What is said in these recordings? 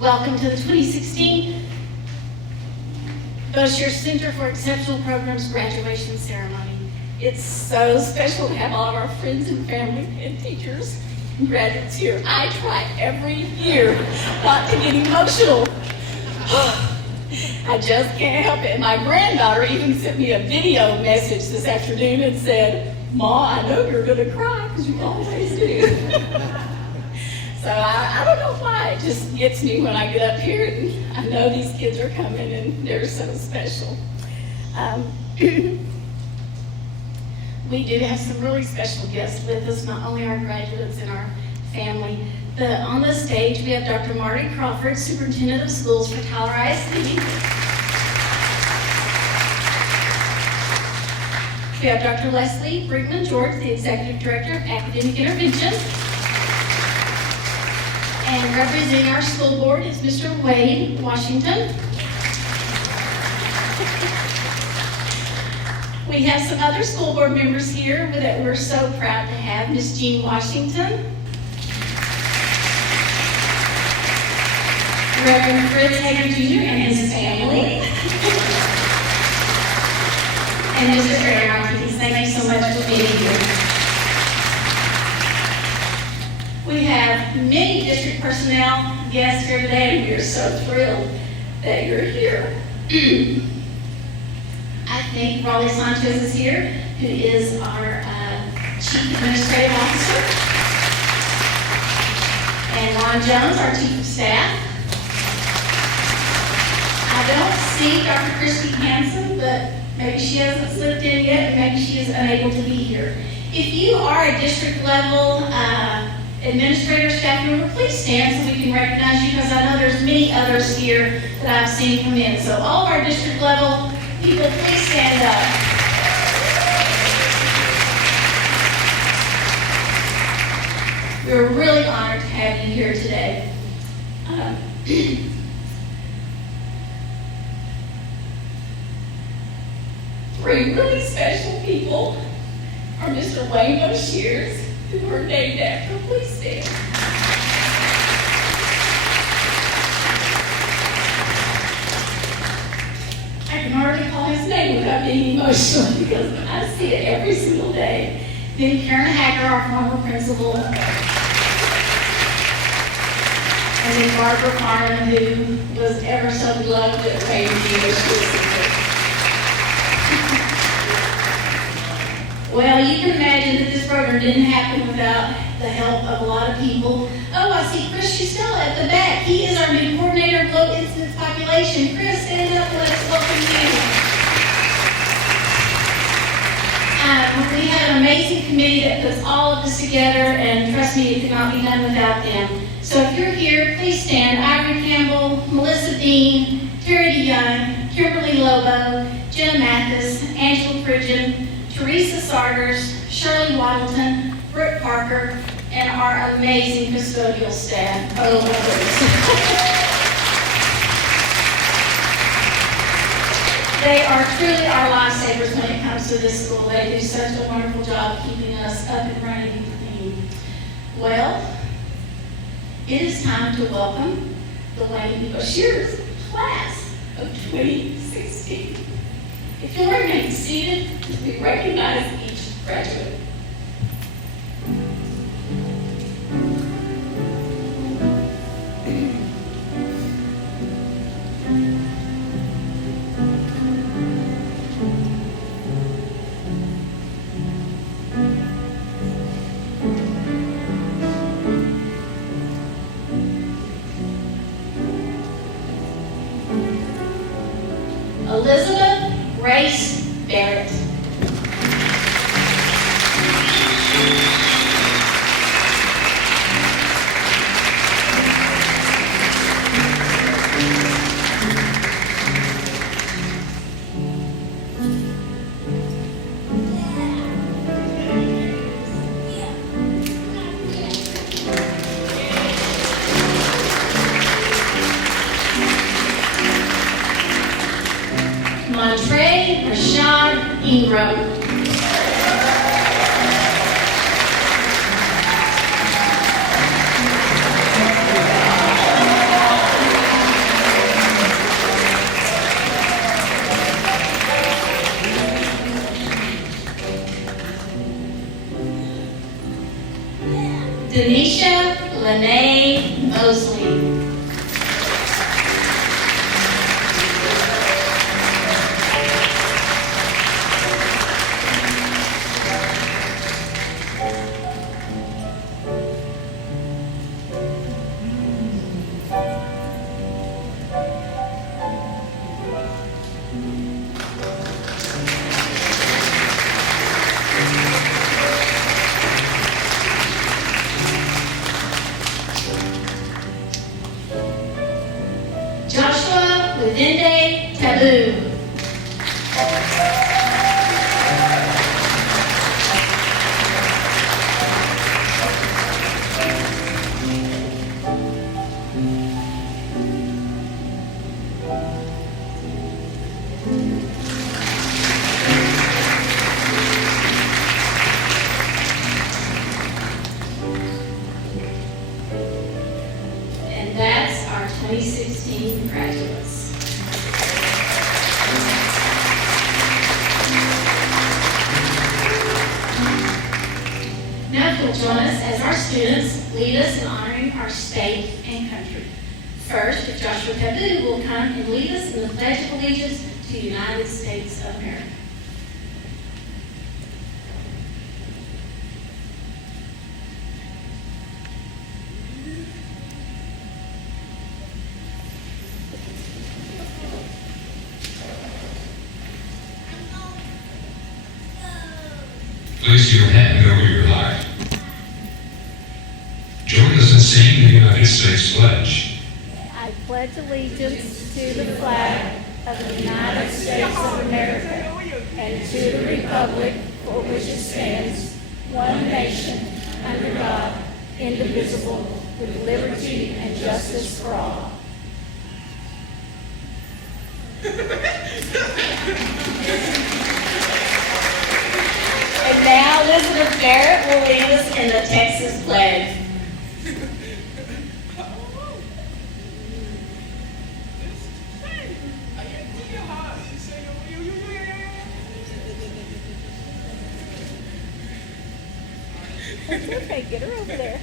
Welcome to the 2016 Boshears Center for Exceptional Programs graduation ceremony. It's so special to have all of our friends and family and teachers and graduates here. I try every year not to get emotional. I just can't help it. My granddaughter even sent me a video message this afternoon and said, "Ma, I know you're gonna cry because you always do." So I don't know why, it just gets me when I get up here and I know these kids are coming and they're so special. We do have some really special guests with us, not only our graduates and our family. On the stage, we have Dr. Marty Crawford, Superintendent of Schools for Tyler ISD. We have Dr. Leslie Brinkman-George, the Executive Director of Academic Intervention. And representing our school board is Mr. Wade Washington. We have some other school board members here that we're so proud to have. Ms. Jean Washington. Reverend Fritz Hager Jr. and his family. And Mr. Aaron Hopkins, thank you so much for being here. We have many district personnel guests here today, and we are so thrilled that you're here. I think Raleigh Sanchez is here, who is our Chief Administrative Officer, and Ron Jones, our Chief of Staff. I don't see Dr. Christy Hansen, but maybe she hasn't slipped in yet, and maybe she is unable to be here. If you are a district level administrator, staff member, please stand so we can recognize you, because I know there's many others here that I've seen come in. So all of our district level people, please stand up. We're really honored to have you here today. Three really special people are Mr. Wayne Boshears, who were named after. Please stand. I can hardly call his name without being emotional because I see it every single day. Then Karen Hacker, our former principal. And then Barbara Farnham, who was ever so beloved at Wayne Boshears. Well, you can imagine that this program didn't happen without the help of a lot of people. Oh, I see Chris Shustella at the back. He is our new coordinator of low incidence population. Chris, stand up and let us welcome you. We have an amazing committee that puts all of this together, and trust me, it could not be done without them. So if you're here, please stand. Ivory Campbell, Melissa Dean, Terry DeYoung, Kimberly Lobo, Jenna Mathis, Angela Pridgeon, Teresa Sarders, Shirley Waddleton, Brooke Parker, and our amazing custodial staff. Oh, they are truly our lifesavers when it comes to this school. They do such a wonderful job keeping us up and running and clean. Well, it is time to welcome the Wayne Boshears class of 2016. If you'll remain seated, we recognize each graduate. Elizabeth Grace Barrett. Montre Rashad Ingram. Denisha Lene Mosley. Joshua Witinde Taboo. And that's our 2016 graduates. Now if you'll join us as our students lead us in honoring our state and country. First, Joshua Taboo will come and lead us in the Pledge of Allegiance to the United States of America. Place your hand over your heart. Join us in singing the United States Pledge. I pledge allegiance to the flag of the United States of America and to the republic for which it stands, one nation, under God, indivisible, with liberty and justice for all. And now Elizabeth Barrett will lead us in the Texas Pledge. Okay, get her over there.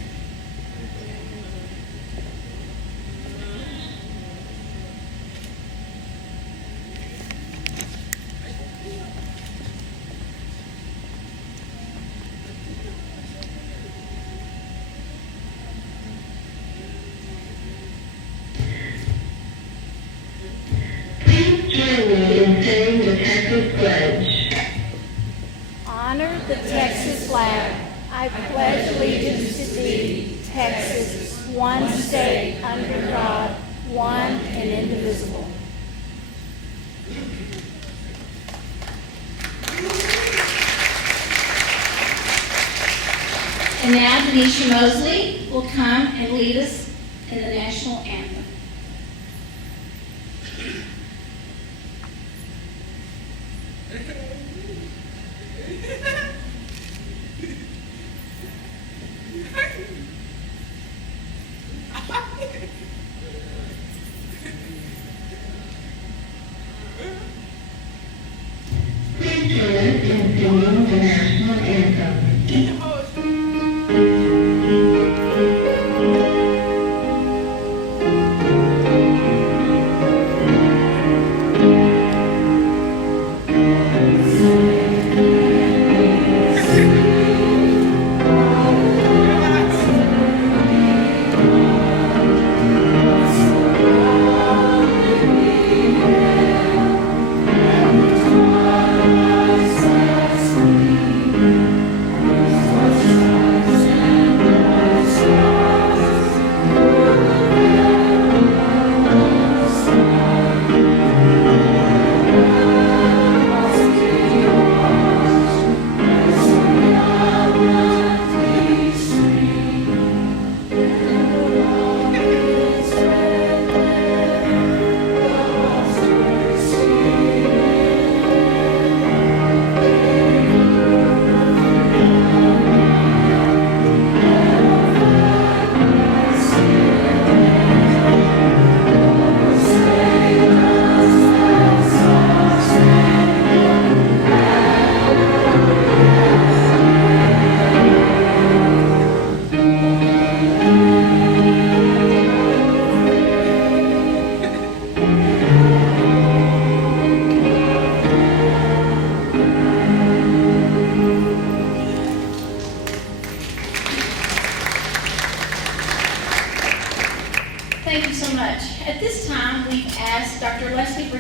Join me in saying the Texas Pledge. Honor the Texas flag. I pledge allegiance to thee, Texas, one state under God, one and indivisible. And now Denisha Mosley will come and lead us in the national anthem. Please join us in singing the national anthem.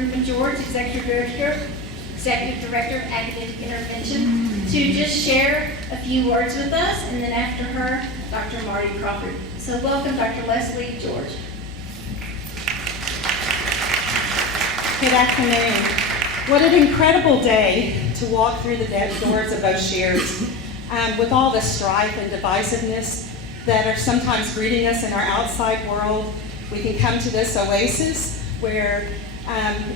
Ruben George, Executive Director of Academic Intervention, to just share a few words with us, and then after her, Dr. Marty Crawford. So welcome, Dr. Leslie George. Good afternoon. What an incredible day to walk through the doors of Boshears with all the strife and divisiveness that are sometimes greeting us in our outside world. We can come to this oasis where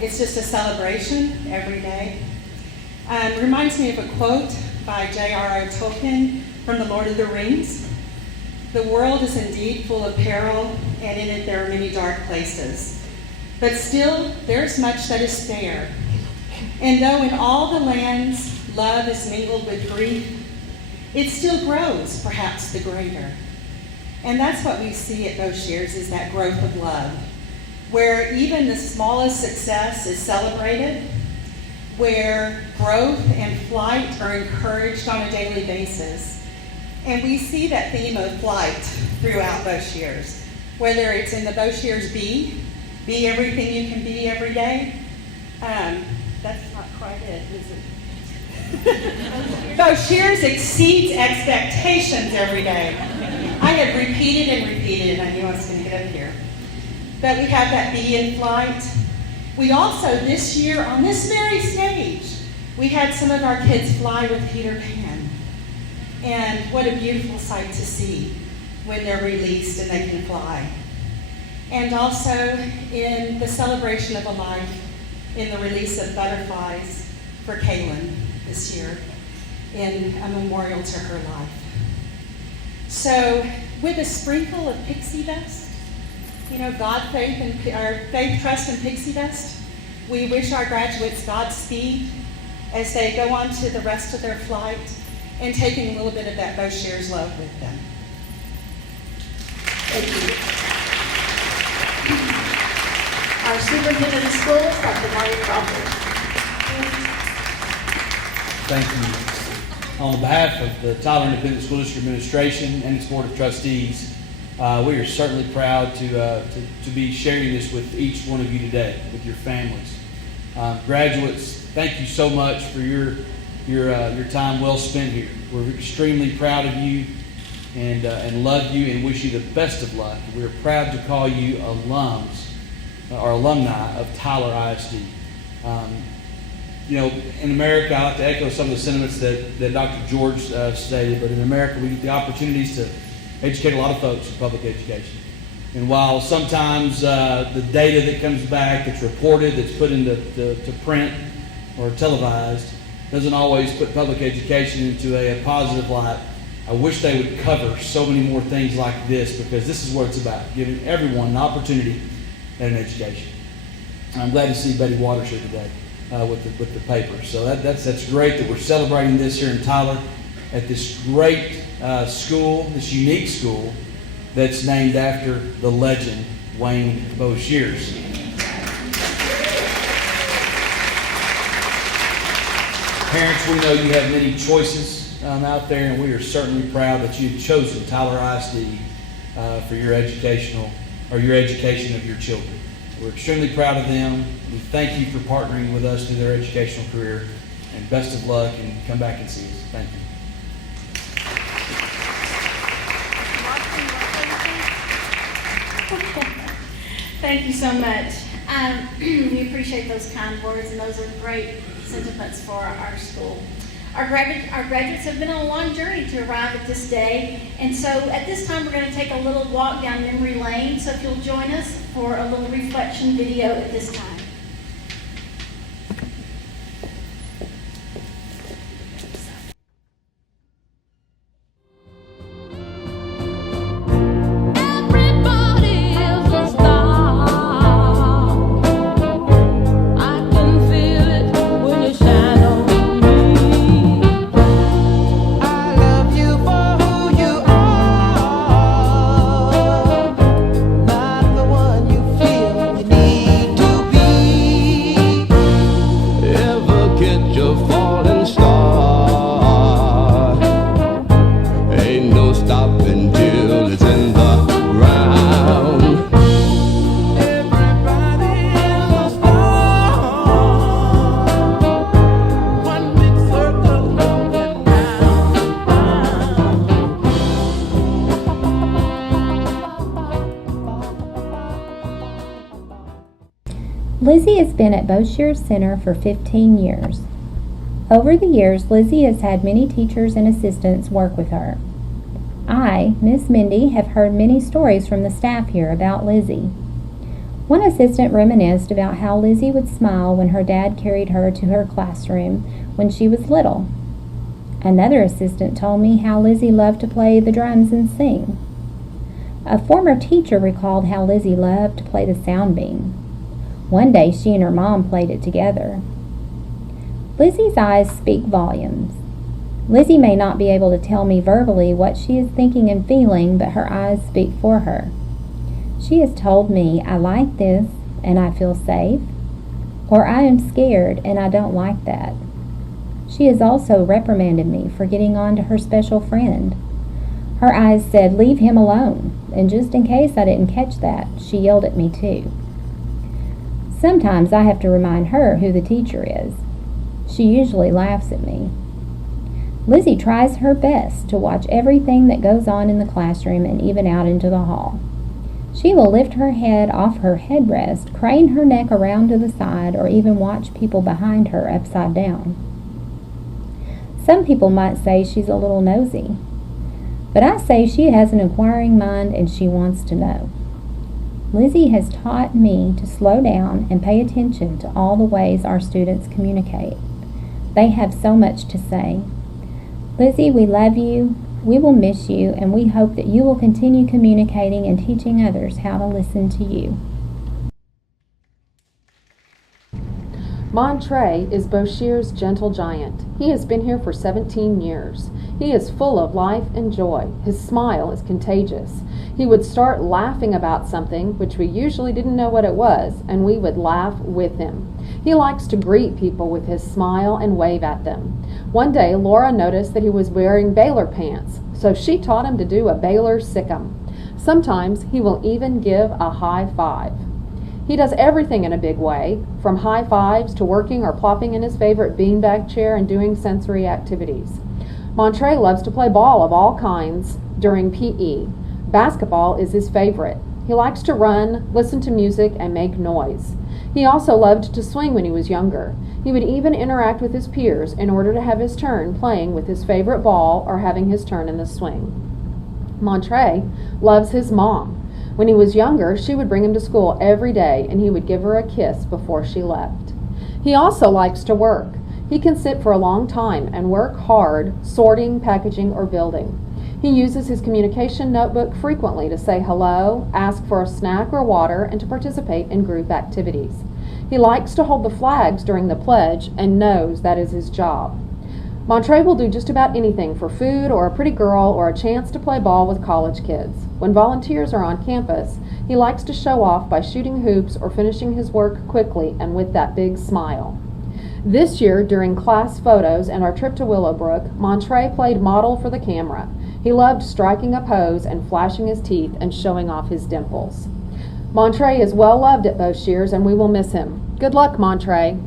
it's just a celebration every day. It reminds me of a quote by J.R.R. Tolkien from The Lord of the Rings. The world is indeed full of peril, and in it there are many dark places. But still, there's much that is fair. And though in all the lands love is mingled with grief, it still grows, perhaps the greater. And that's what we see at Boshears, is that growth of love, where even the smallest success is celebrated, where growth and flight are encouraged on a daily basis. And we see that theme of flight throughout Boshears, whether it's in the Boshears be everything you can be every day. That's not quite it, is it? Boshears exceeds expectations every day. I have repeated and repeated, and I knew I was going to get up here. But we have that be in flight. We also, this year, on this very stage, we had some of our kids fly with Peter Pan. And what a beautiful sight to see when they're released and they can fly. And also in the celebration of a life, in the release of butterflies for Kaylin this year, in a memorial to her life. So with a sprinkle of pixie dust, God, faith, and faith, trust, and pixie dust, we wish our graduates Godspeed as they go on to the rest of their flight and taking a little bit of that Boshears love with them. Thank you. Our superintendent of schools, Dr. Marty Crawford. Thank you. On behalf of the Tyler Independent School District Administration and its Board of Trustees, we are certainly proud to be sharing this with each one of you today, with your families. Graduates, thank you so much for your time well spent here. We're extremely proud of you and love you and wish you the best of luck. We're proud to call you alums or alumni of Tyler ISD. In America, I like to echo some of the sentiments that Dr. George stated, but in America we get the opportunities to educate a lot of folks in public education. And while sometimes the data that comes back, that's reported, that's put into to print or televised, doesn't always put public education into a positive light, I wish they would cover so many more things like this, because this is what it's about, giving everyone an opportunity at an education. I'm glad to see Betty Waters here today with the paper. So that's great that we're celebrating this here in Tyler at this great school, this unique school that's named after the legend Wayne Boshears. Parents, we know you have many choices out there, and we are certainly proud that you've chosen Tyler ISD for your education of your children. We're extremely proud of them. We thank you for partnering with us through their educational career, and best of luck, and come back and see us. Thank you. Thank you so much. We appreciate those kind words, and those are great sentiments for our school. Our graduates have been on a long journey to arrive at this day, and so at this time we're going to take a little walk down memory lane, so if you'll join us for a little reflection video at this time. Not the one you feel you need to be. Lizzie has been at Boshears Center for 15 years. Over the years, Lizzie has had many teachers and assistants work with her. I, Miss Mindy, have heard many stories from the staff here about Lizzie. One assistant reminisced about how Lizzie would smile when her dad carried her to her classroom when she was little. Another assistant told me how Lizzie loved to play the drums and sing. A former teacher recalled how Lizzie loved to play the sound bean. One day she and her mom played it together. Lizzie's eyes speak volumes. Lizzie may not be able to tell me verbally what she is thinking and feeling, but her eyes speak for her. She has told me, "I like this and I feel safe," or "I am scared and I don't like that." She has also reprimanded me for getting on to her special friend. Her eyes said, "Leave him alone," and just in case I didn't catch that, she yelled at me too. Sometimes I have to remind her who the teacher is. She usually laughs at me. Lizzie tries her best to watch everything that goes on in the classroom and even out into the hall. She will lift her head off her headrest, crane her neck around to the side, or even watch people behind her upside down. Some people might say she's a little nosy, but I say she has an inquiring mind and she wants to know. Lizzie has taught me to slow down and pay attention to all the ways our students communicate. They have so much to say. Lizzie, we love you, we will miss you, and we hope that you will continue communicating and teaching others how to listen to you. Montre is Boshears' gentle giant. He has been here for 17 years. He is full of life and joy. His smile is contagious. He would start laughing about something, which we usually didn't know what it was, and we would laugh with him. He likes to greet people with his smile and wave at them. One day, Laura noticed that he was wearing Baylor pants, so she taught him to do a Baylor sick'em. Sometimes he will even give a high five. He does everything in a big way, from high fives to working or plopping in his favorite beanbag chair and doing sensory activities. Montre loves to play ball of all kinds during PE. Basketball is his favorite. He likes to run, listen to music, and make noise. He also loved to swing when he was younger. He would even interact with his peers in order to have his turn playing with his favorite ball or having his turn in the swing. Montre loves his mom. When he was younger, she would bring him to school every day and he would give her a kiss before she left. He also likes to work. He can sit for a long time and work hard, sorting, packaging, or building. He uses his communication notebook frequently to say hello, ask for a snack or water, and to participate in group activities. He likes to hold the flags during the pledge and knows that is his job. Montre will do just about anything for food or a pretty girl or a chance to play ball with college kids. When volunteers are on campus, he likes to show off by shooting hoops or finishing his work quickly and with that big smile. This year, during class photos and our trip to Willowbrook, Montre played model for the camera. He loved striking a pose and flashing his teeth and showing off his dimples. Montre is well loved at Boshears and we will miss him. Good luck, Montre.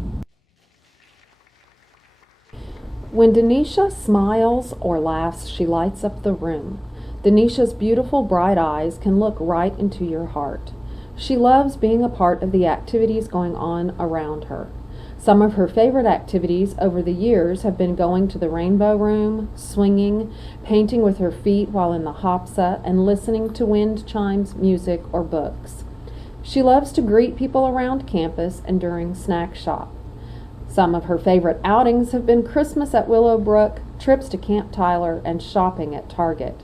When Denisha smiles or laughs, she lights up the room. Denisha's beautiful, bright eyes can look right into your heart. She loves being a part of the activities going on around her. Some of her favorite activities over the years have been going to the Rainbow Room, swinging, painting with her feet while in the hopsa, and listening to wind chimes, music, or books. She loves to greet people around campus and during snack shop. Some of her favorite outings have been Christmas at Willowbrook, trips to Camp Tyler, and shopping at Target.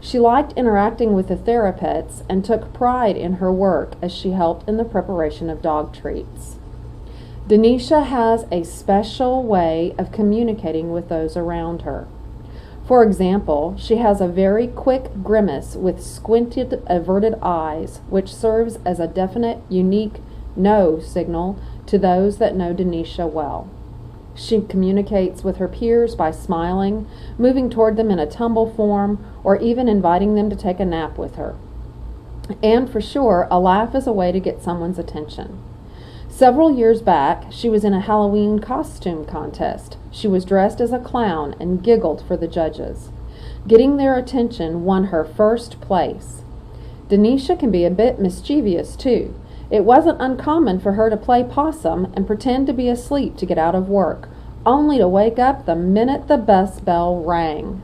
She liked interacting with the Therapets and took pride in her work as she helped in the preparation of dog treats. Denisha has a special way of communicating with those around her. For example, she has a very quick grimace with squinted, averted eyes, which serves as a definite, unique no signal to those that know Denisha well. She communicates with her peers by smiling, moving toward them in a tumble form, or even inviting them to take a nap with her. And for sure, a laugh is a way to get someone's attention. Several years back, she was in a Halloween costume contest. She was dressed as a clown and giggled for the judges. Getting their attention won her first place. Denisha can be a bit mischievous too, It wasn't uncommon for her to play possum and pretend to be asleep to get out of work, only to wake up the minute the bus bell rang.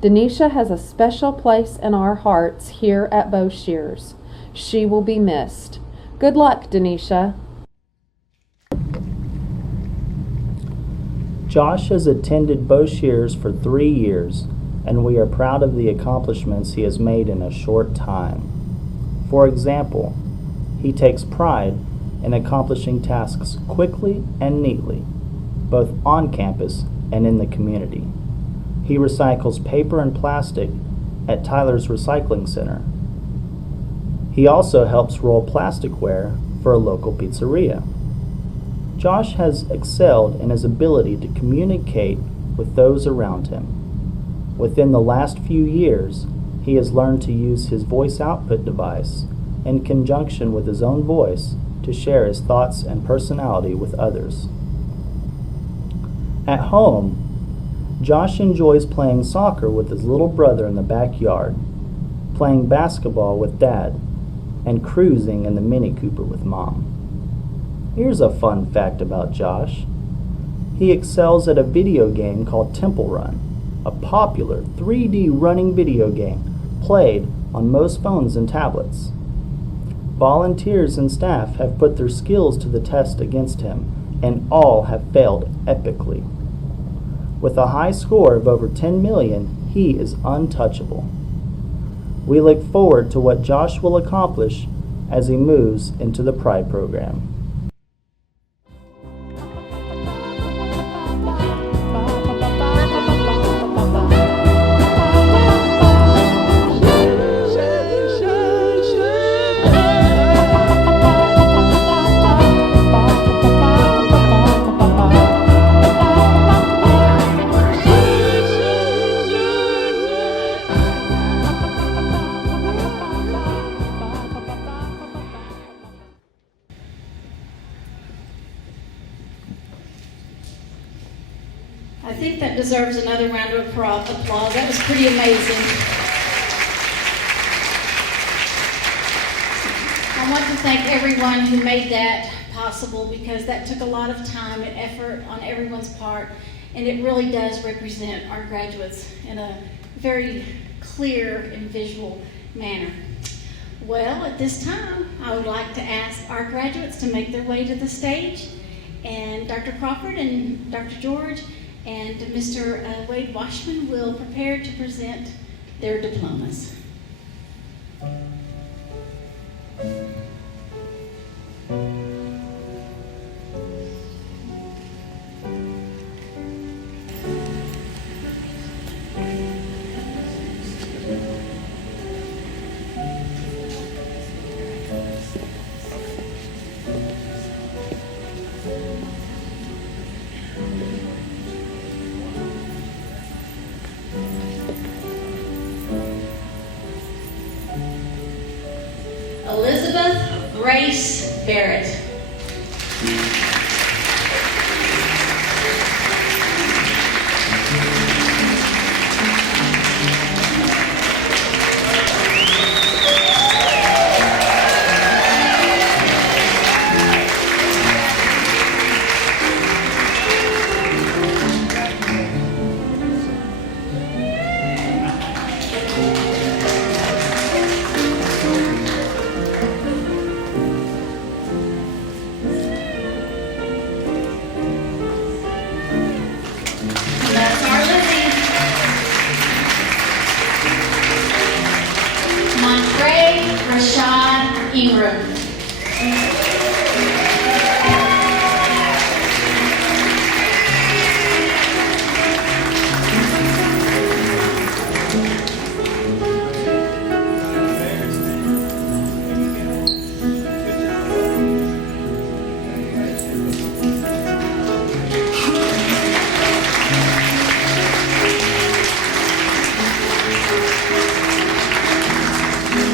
Denisha has a special place in our hearts here at Boshears. She will be missed. Good luck, Denisha. Josh has attended Boshears for 3 years, and we are proud of the accomplishments he has made in a short time. For example, he takes pride in accomplishing tasks quickly and neatly, both on campus and in the community. He recycles paper and plastic at Tyler's Recycling Center. He also helps roll plasticware for a local pizzeria. Josh has excelled in his ability to communicate with those around him. Within the last few years, he has learned to use his voice output device in conjunction with his own voice to share his thoughts and personality with others. At home, Josh enjoys playing soccer with his little brother in the backyard, playing basketball with Dad, and cruising in the Mini Cooper with Mom. Here's a fun fact about Josh. He excels at a video game called Temple Run, a popular 3D running video game played on most phones and tablets. Volunteers and staff have put their skills to the test against him, and all have failed epically. With a high score of over 10 million, he is untouchable. We look forward to what Josh will accomplish as he moves into the Pride program. I think that deserves another round of applause. That was pretty amazing. I want to thank everyone who made that possible, because that took a lot of time and effort on everyone's part, and it really does represent our graduates in a very clear and visual manner. Well, at this time, I would like to ask our graduates to make their way to the stage, and Dr. Crawford and Dr. George and Mr. Wade Washman will prepare to present their diplomas. Elizabeth Grace Barrett. That's our Lizzie. Montrey Rashad Ingram.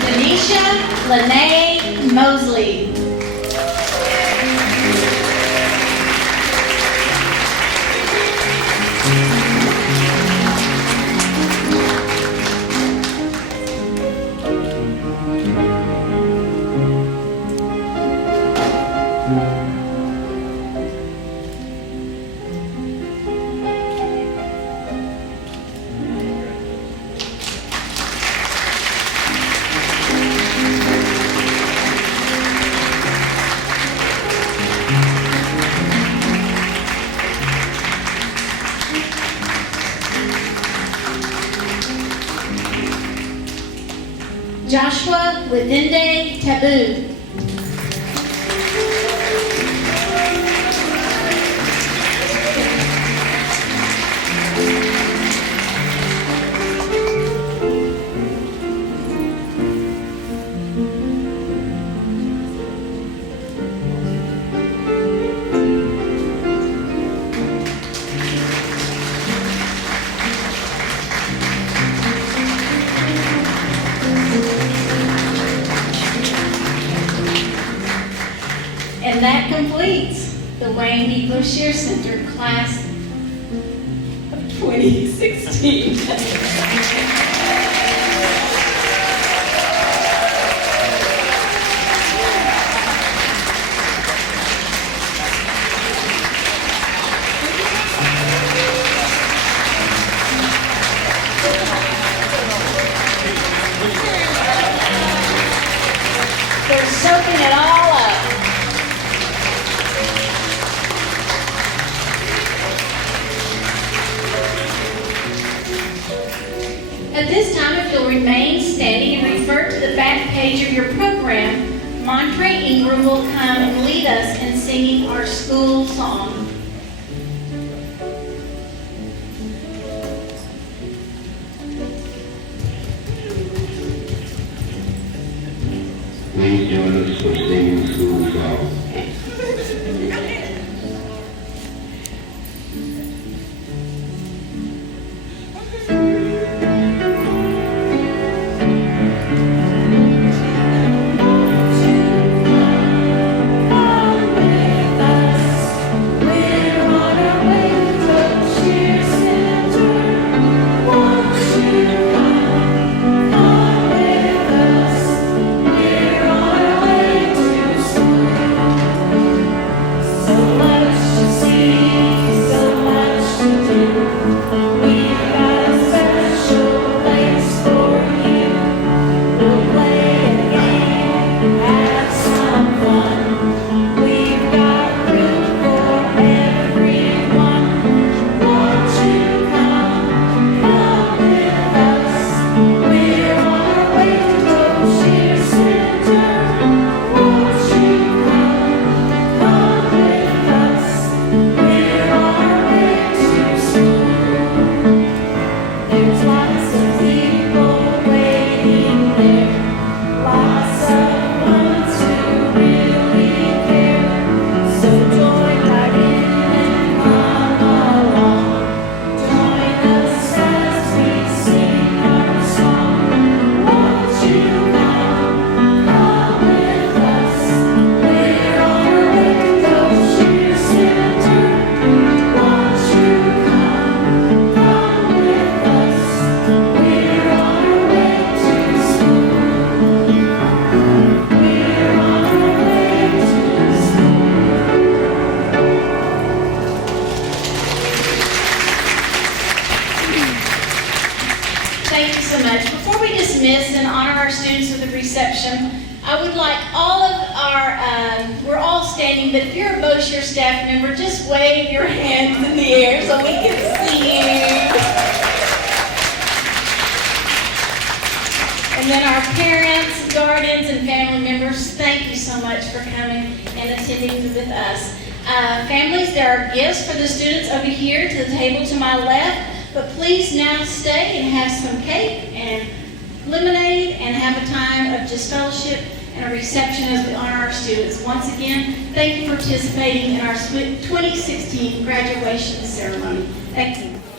Denisha Lene Mosley. Joshua Withende Taboo. And that completes the Wayne D. Boshears Center class of 2016. They're soaking it all up. At this time, if you'll remain standing and refer to the back page of your program, Montre Ingram will come and lead us in singing our school song. Please join us for singing school song. Thank you so much. Before we dismiss and honor our students with a reception, I would like all of our, we're all standing, but if you're a Boshears staff member, just wave your hands in the air so we can see you. And then our parents, guardians, and family members, thank you so much for coming and attending with us. Families, there are gifts for the students over here to the table to my left. But please now stay and have some cake and lemonade and have a time of just fellowship and a reception as we honor our students. Once again, thank you for participating in our 2016 graduation ceremony. Thank you.